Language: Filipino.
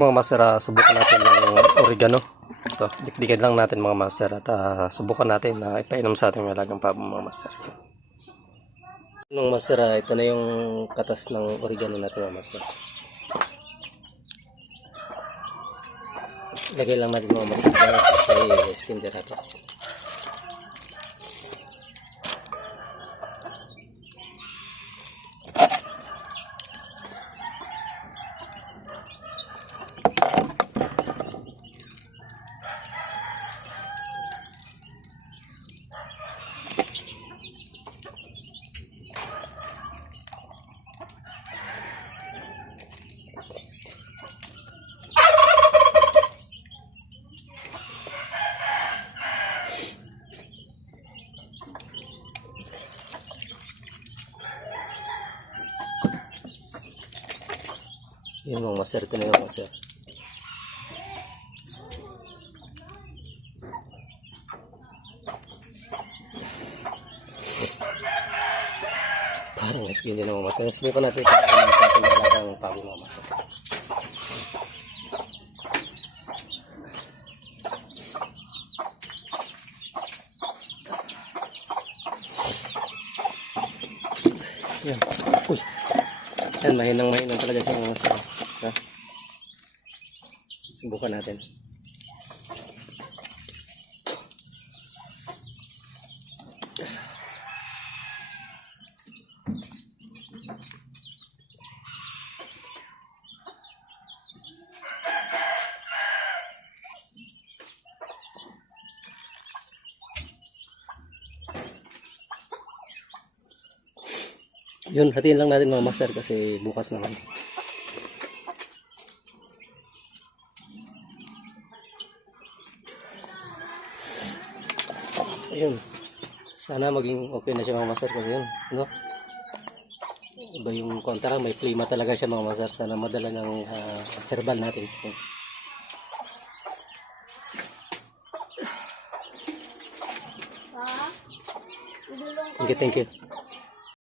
Mga master, subukan natin yung oregano. Ito, dikdikan lang natin mga master at subukan natin na ipainom sa ating alagang pabo mga master. Mga master, ito na yung katas ng oregano natin mga master. Lagay lang natin mga master sa skin natin. Yun mga master, ito na yung master. Parang skin din mga master. Subukan natin ito sa ating alagang pabo mga master. Yan. Uy. Yan, mahinang talaga siya mga master. Ha? Subukan natin. Yun, hatiin lang natin mga master kasi bukas naman. Ayun. Sana maging okay na siya mga master kasi yun, no? Iba yung kontra, may klima talaga siya mga master. Sana madala ng herbal natin. Thank you.